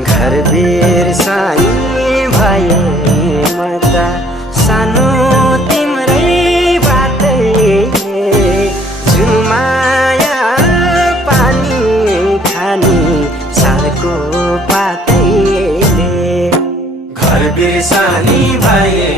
घर बिर्सनी भए म त सानो तिम्रै बाटैले जुन माया पानी खानी सालको पातैले घर बिर्सनी भए